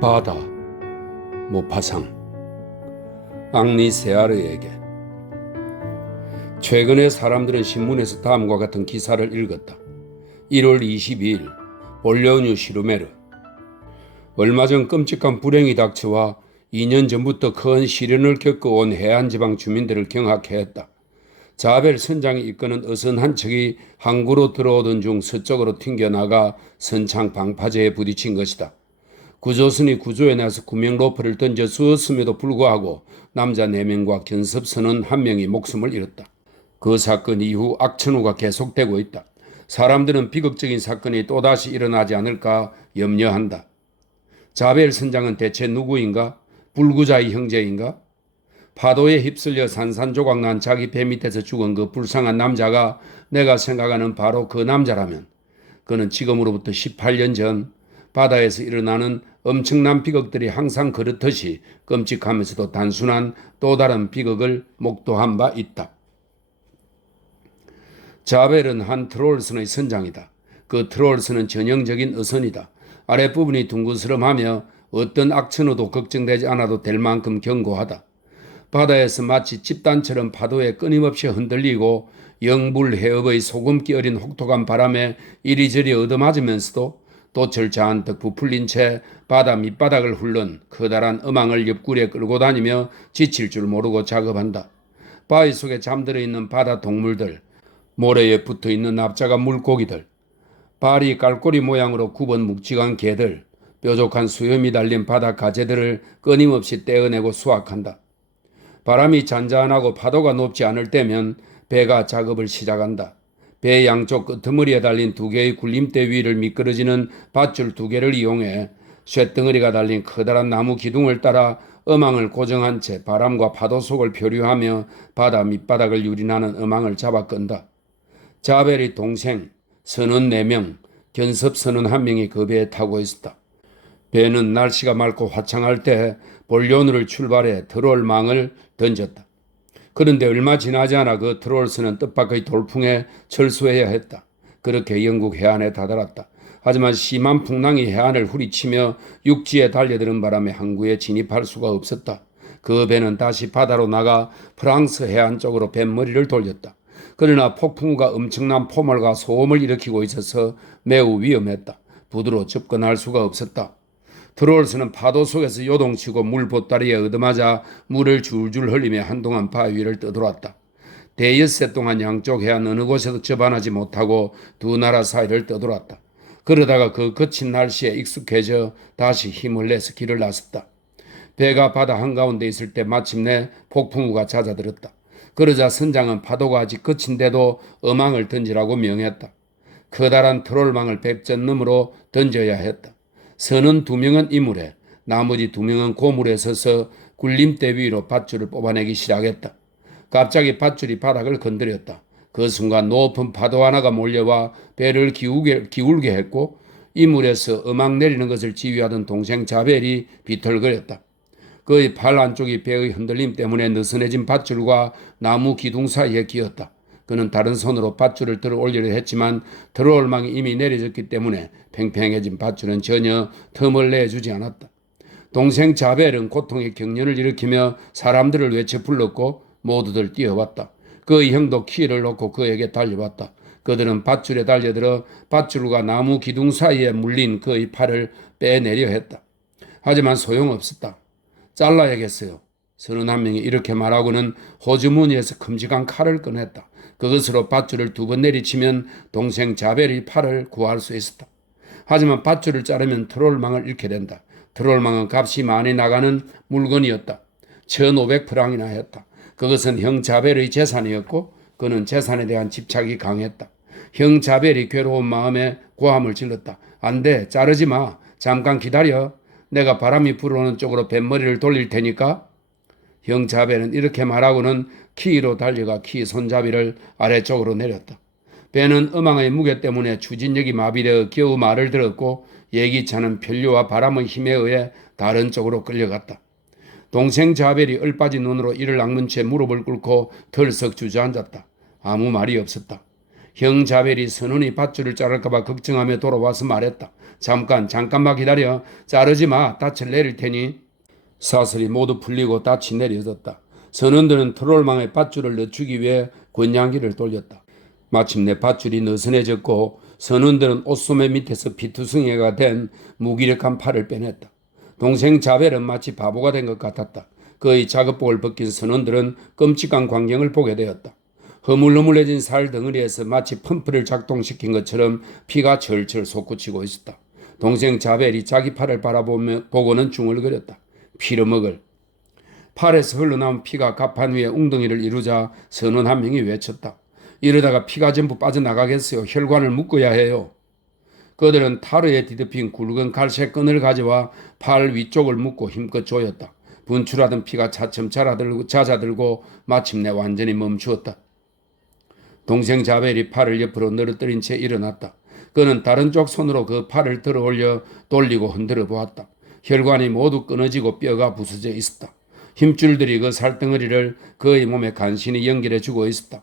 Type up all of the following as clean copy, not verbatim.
바다, 모파상, 앙리 세아르에게. 최근에 사람들은 신문에서 다음과 같은 기사를 읽었다. 1월 22일 볼료뉴 시루메르. 얼마 전 끔찍한 불행이 닥쳐와 2년 전부터 큰 시련을 겪어온 해안지방 주민들을 경악해 했다. 자벨 선장이 이끄는 어선 한 척이 항구로 들어오던 중 서쪽으로 튕겨나가 선창 방파제에 부딪힌 것이다. 구조선이 구조에 나서 구명 로프를 던져 쏘았음에도 불구하고 남자 4명과 견습선원 1명이 목숨을 잃었다. 그 사건 이후 악천후가 계속되고 있다. 사람들은 비극적인 사건이 또다시 일어나지 않을까 염려한다. 자벨 선장은 대체 누구인가? 불구자의 형제인가? 파도에 휩쓸려 산산조각 난 자기 배 밑에서 죽은 그 불쌍한 남자가 내가 생각하는 바로 그 남자라면 그는 지금으로부터 18년 전 바다에서 일어나는 엄청난 비극들이 항상 그렇듯이 끔찍하면서도 단순한 또 다른 비극을 목도한 바 있다. 자벨은 한 트롤선의 선장이다. 그 트롤선은 전형적인 어선이다. 아랫부분이 둥그스름하며 어떤 악천후도 걱정되지 않아도 될 만큼 견고하다. 바다에서 마치 집단처럼 파도에 끊임없이 흔들리고 영불 해협의 소금기 어린 혹독한 바람에 이리저리 얻어맞으면서도 또 절차한 듯 부풀린 채 바다 밑바닥을 훑는 커다란 어망을 옆구리에 끌고 다니며 지칠 줄 모르고 작업한다. 바위 속에 잠들어 있는 바다 동물들, 모래에 붙어있는 납작한 물고기들, 발이 깔꼬리 모양으로 굽은 묵직한 개들, 뾰족한 수염이 달린 바다 가재들을 끊임없이 떼어내고 수확한다. 바람이 잔잔하고 파도가 높지 않을 때면 배가 작업을 시작한다. 배 양쪽 끄트머리에 달린 2개의 굴림대 위를 미끄러지는 밧줄 2개를 이용해 쇳덩어리가 달린 커다란 나무 기둥을 따라 어망을 고정한 채 바람과 파도 속을 표류하며 바다 밑바닥을 유린하는 어망을 잡아 끈다. 자벨의 동생, 선원 4명, 견습 선원 1명이 그 배에 타고 있었다. 배는 날씨가 맑고 화창할 때 볼료누를 출발해 트롤망을 던졌다. 그런데 얼마 지나지 않아 그 트롤선은 뜻밖의 돌풍에 철수해야 했다. 그렇게 영국 해안에 다다랐다. 하지만 심한 풍랑이 해안을 후리치며 육지에 달려드는 바람에 항구에 진입할 수가 없었다. 그 배는 다시 바다로 나가 프랑스 해안 쪽으로 뱃머리를 돌렸다. 그러나 폭풍우가 엄청난 포말과 소음을 일으키고 있어서 매우 위험했다. 부두로 접근할 수가 없었다. 트롤선은 파도 속에서 요동치고 물 보따리에 얻어맞아 물을 줄줄 흘리며 한동안 바위 위를 떠돌았다. 대여섯 동안 양쪽 해안 어느 곳에도 접안하지 못하고 두 나라 사이를 떠돌았다. 그러다가 그 거친 날씨에 익숙해져 다시 힘을 내서 길을 나섰다. 배가 바다 한가운데 있을 때 마침내 폭풍우가 잦아들었다. 그러자 선장은 파도가 아직 그친데도 어망을 던지라고 명했다. 커다란 트롤망을 백전 너머로 던져야 했다. 선원 2명은 이물에, 나머지 2명은 고물에 서서 굴림대 위로 밧줄을 뽑아내기 시작했다. 갑자기 밧줄이 바닥을 건드렸다. 그 순간 높은 파도 하나가 몰려와 배를 기울게 했고 이물에서 어망 내리는 것을 지휘하던 동생 자벨이 비틀거렸다. 그의 팔 안쪽이 배의 흔들림 때문에 느슨해진 밧줄과 나무 기둥 사이에 끼었다. 그는 다른 손으로 밧줄을 들어 올리려 했지만 트롤망이 이미 내려졌기 때문에 팽팽해진 밧줄은 전혀 틈을 내주지 않았다. 동생 자벨은 고통의 경련을 일으키며 사람들을 외쳐 불렀고 모두들 뛰어왔다. 그의 형도 키를 놓고 그에게 달려왔다. 그들은 밧줄에 달려들어 밧줄과 나무 기둥 사이에 물린 그의 팔을 빼내려 했다. 하지만 소용없었다. 잘라야겠어요. 선원 1명이 이렇게 말하고는 호주머니에서 큼직한 칼을 꺼냈다. 그것으로 밧줄을 2번 내리치면 동생 자벨의 팔을 구할 수 있었다. 하지만 밧줄을 자르면 트롤망을 잃게 된다. 트롤망은 값이 많이 나가는 물건이었다. 1,500프랑이나 했다. 그것은 형 자벨의 재산이었고 그는 재산에 대한 집착이 강했다. 형 자벨이 괴로운 마음에 고함을 질렀다. 안 돼, 자르지 마. 잠깐 기다려. 내가 바람이 불어오는 쪽으로 뱃머리를 돌릴 테니까. 형 자벨은 이렇게 말하고는 키로 달려가 키 손잡이를 아래쪽으로 내렸다. 배는 어망의 무게 때문에 추진력이 마비되어 겨우 말을 들었고 예기치 않은 편류와 바람의 힘에 의해 다른 쪽으로 끌려갔다. 동생 자벨이 얼빠진 눈으로 이를 닦는 채 무릎을 꿇고 덜썩 주저앉았다. 아무 말이 없었다. 형 자벨이 선원이 밧줄을 자를까봐 걱정하며 돌아와서 말했다. 잠깐만 기다려. 자르지 마. 닻을 내릴 테니. 사슬이 모두 풀리고 닻이 내려졌다. 선원들은 트롤망에 밧줄을 늦추기 위해 권양기를 돌렸다. 마침내 밧줄이 느슨해졌고 선원들은 옷소매 밑에서 피투성이가 된 무기력한 팔을 빼냈다. 동생 자벨은 마치 바보가 된 것 같았다. 그의 작업복을 벗긴 선원들은 끔찍한 광경을 보게 되었다. 허물허물해진 살 덩어리에서 마치 펌프를 작동시킨 것처럼 피가 철철 솟구치고 있었다. 동생 자벨이 자기 팔을 바라보고는 중얼거렸다. 피려먹을. 팔에서 흘러나온 피가 가판 위에 웅덩이를 이루자 선원 한 명이 외쳤다. 이러다가 피가 전부 빠져나가겠어요. 혈관을 묶어야 해요. 그들은 타르에 뒤덮인 굵은 갈색 끈을 가져와 팔 위쪽을 묶고 힘껏 조였다. 분출하던 피가 차츰 잦아들고 마침내 완전히 멈추었다. 동생 자벨이 팔을 옆으로 늘어뜨린 채 일어났다. 그는 다른 쪽 손으로 그 팔을 들어 올려 돌리고 흔들어 보았다. 혈관이 모두 끊어지고 뼈가 부서져 있었다. 힘줄들이 그 살덩어리를 그의 몸에 간신히 연결해 주고 있었다.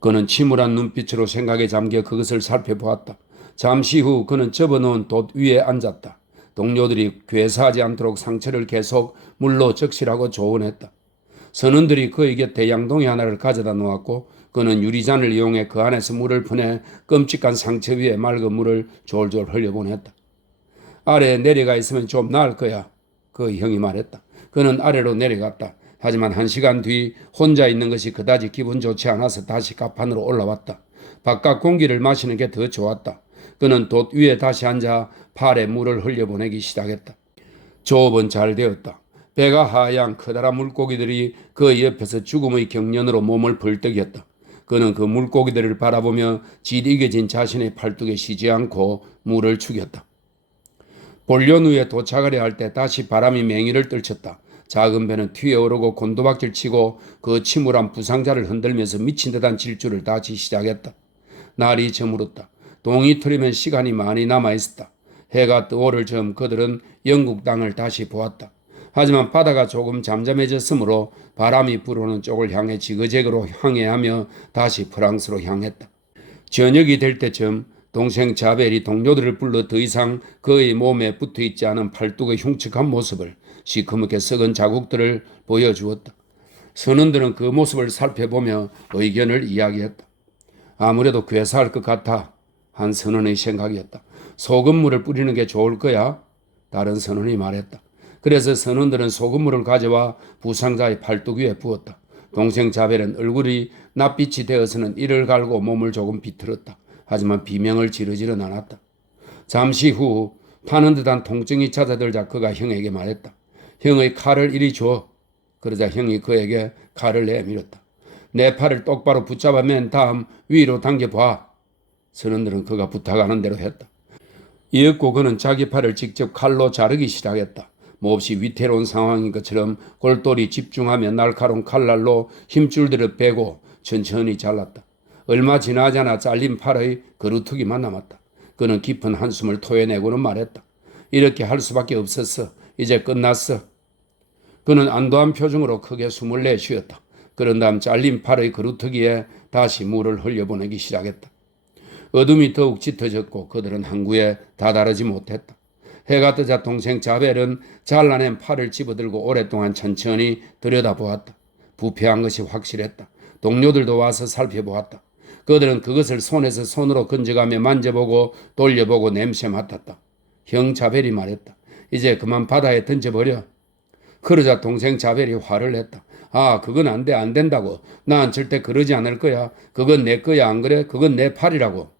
그는 침울한 눈빛으로 생각에 잠겨 그것을 살펴보았다. 잠시 후 그는 접어놓은 돛 위에 앉았다. 동료들이 괴사하지 않도록 상처를 계속 물로 적시라고 조언했다. 선원들이 그의 곁에 양동이 하나를 가져다 놓았고 그는 유리잔을 이용해 그 안에서 물을 퍼내 끔찍한 상처 위에 맑은 물을 졸졸 흘려보냈다. 아래에 내려가 있으면 좀 나을 거야. 그의 형이 말했다. 그는 아래로 내려갔다. 하지만 1시간 뒤 혼자 있는 것이 그다지 기분 좋지 않아서 다시 가판으로 올라왔다. 바깥 공기를 마시는 게 더 좋았다. 그는 돛 위에 다시 앉아 팔에 물을 흘려보내기 시작했다. 조업은 잘 되었다. 배가 하얀 커다란 물고기들이 그 옆에서 죽음의 경련으로 몸을 벌떡였다. 그는 그 물고기들을 바라보며 지리겨진 자신의 팔뚝에 쉬지 않고 물을 죽였다. 본련우에 도착하려 할 때 다시 바람이 맹위를 떨쳤다. 작은 배는 튀어오르고 곤두박질 치고 그 침울한 부상자를 흔들면서 미친 듯한 질주를 다시 시작했다. 날이 저물었다. 동이 트이면 시간이 많이 남아있었다. 해가 떠오를 즈음 그들은 영국 땅을 다시 보았다. 하지만 바다가 조금 잠잠해졌으므로 바람이 불어오는 쪽을 향해 지그재그로 항해하며 다시 프랑스로 향했다. 저녁이 될 때쯤 동생 자벨이 동료들을 불러 더 이상 그의 몸에 붙어있지 않은 팔뚝의 흉측한 모습을 시커멓게 썩은 자국들을 보여주었다. 선원들은 그 모습을 살펴보며 의견을 이야기했다. 아무래도 괴사할 것 같아. 한 선원의 생각이었다. 소금물을 뿌리는 게 좋을 거야. 다른 선원이 말했다. 그래서 선원들은 소금물을 가져와 부상자의 팔뚝 위에 부었다. 동생 자벨은 얼굴이 낯빛이 되어서는 이를 갈고 몸을 조금 비틀었다. 하지만 비명을 지르지는 않았다. 잠시 후 타는 듯한 통증이 찾아들자 그가 형에게 말했다. 형의 칼을 이리 줘. 그러자 형이 그에게 칼을 내밀었다. 내 팔을 똑바로 붙잡아 맨 다음 위로 당겨봐. 선원들은 그가 부탁하는 대로 했다. 이윽고 그는 자기 팔을 직접 칼로 자르기 시작했다. 몹시 위태로운 상황인 것처럼 골똘히 집중하며 날카로운 칼날로 힘줄들을 빼고 천천히 잘랐다. 얼마 지나지 않아 잘린 팔의 그루터기만 남았다. 그는 깊은 한숨을 토해내고는 말했다. 이렇게 할 수밖에 없었어. 이제 끝났어. 그는 안도한 표정으로 크게 숨을 내쉬었다. 그런 다음 잘린 팔의 그루터기에 다시 물을 흘려보내기 시작했다. 어둠이 더욱 짙어졌고 그들은 항구에 다다르지 못했다. 해가 뜨자 동생 자벨은 잘라낸 팔을 집어들고 오랫동안 천천히 들여다보았다. 부패한 것이 확실했다. 동료들도 와서 살펴보았다. 그들은 그것을 손에서 손으로 건져가며 만져보고 돌려보고 냄새 맡았다. 형 자벨이 말했다. 이제 그만 바다에 던져버려. 그러자 동생 자벨이 화를 냈다. 아, 그건 안 돼, 안 된다고. 난 절대 그러지 않을 거야. 그건 내 거야, 안 그래? 그건 내 팔이라고.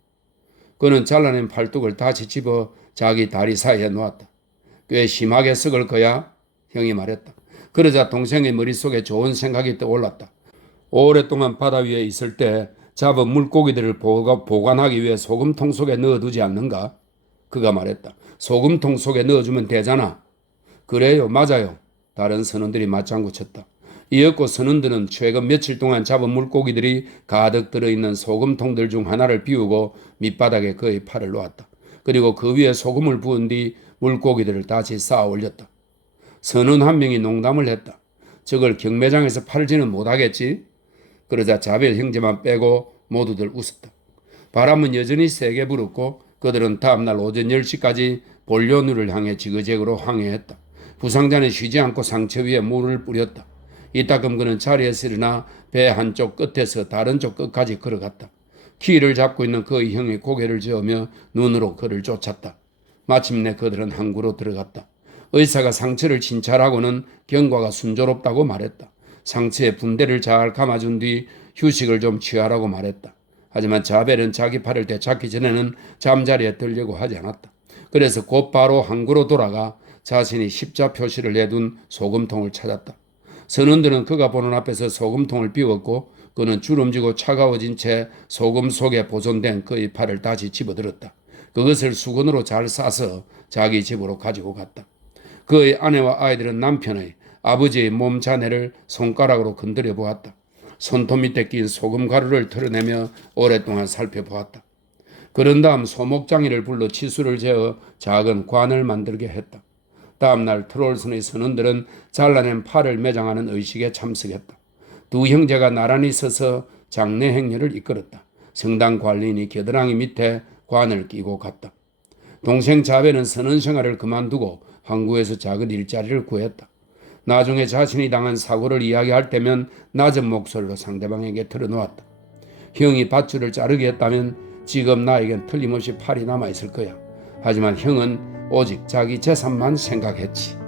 그는 잘라낸 팔뚝을 다시 집어 자기 다리 사이에 놓았다. 꽤 심하게 썩을 거야? 형이 말했다. 그러자 동생의 머릿속에 좋은 생각이 떠올랐다. 오랫동안 바다 위에 있을 때 잡은 물고기들을 보관하기 위해 소금통 속에 넣어두지 않는가? 그가 말했다. 소금통 속에 넣어주면 되잖아. 그래요, 맞아요. 다른 선원들이 맞장구 쳤다. 이윽고 선원들은 최근 며칠 동안 잡은 물고기들이 가득 들어있는 소금통들 중 하나를 비우고 밑바닥에 그의 팔을 놓았다. 그리고 그 위에 소금을 부은 뒤 물고기들을 다시 쌓아 올렸다. 선원 한 명이 농담을 했다. 저걸 경매장에서 팔지는 못하겠지? 그러자 자벨 형제만 빼고 모두들 웃었다. 바람은 여전히 세게 불었고 그들은 다음날 오전 10시까지 본료누를 향해 지그재그로 항해했다. 부상자는 쉬지 않고 상처 위에 물을 뿌렸다. 이따금 그는 자리에서 일어나 배 한쪽 끝에서 다른 쪽 끝까지 걸어갔다. 키를 잡고 있는 그의 형이 고개를 저으며 눈으로 그를 쫓았다. 마침내 그들은 항구로 들어갔다. 의사가 상처를 진찰하고는 경과가 순조롭다고 말했다. 상처에 붕대를 잘 감아준 뒤 휴식을 좀 취하라고 말했다. 하지만 자벨은 자기 팔을 되찾기 전에는 잠자리에 들려고 하지 않았다. 그래서 곧바로 항구로 돌아가 자신이 십자 표시를 내둔 소금통을 찾았다. 선원들은 그가 보는 앞에서 소금통을 비웠고 그는 주름지고 차가워진 채 소금 속에 보존된 그의 팔을 다시 집어들었다. 그것을 수건으로 잘 싸서 자기 집으로 가지고 갔다. 그의 아내와 아이들은 남편의 아버지의 몸 잔해를 손가락으로 건드려 보았다. 손톱 밑에 낀 소금 가루를 털어내며 오랫동안 살펴보았다. 그런 다음 소목장이를 불러 치수를 재어 작은 관을 만들게 했다. 다음날 트롤슨의 선원들은 잘라낸 팔을 매장하는 의식에 참석했다. 두 형제가 나란히 서서 장례 행렬을 이끌었다. 성당 관리인이 겨드랑이 밑에 관을 끼고 갔다. 동생 자벨은 선원 생활을 그만두고 항구에서 작은 일자리를 구했다. 나중에 자신이 당한 사고를 이야기할 때면 낮은 목소리로 상대방에게 털어놓았다. 형이 밧줄을 자르게 했다면 지금 나에겐 틀림없이 팔이 남아있을 거야. 하지만 형은 오직 자기 재산만 생각했지.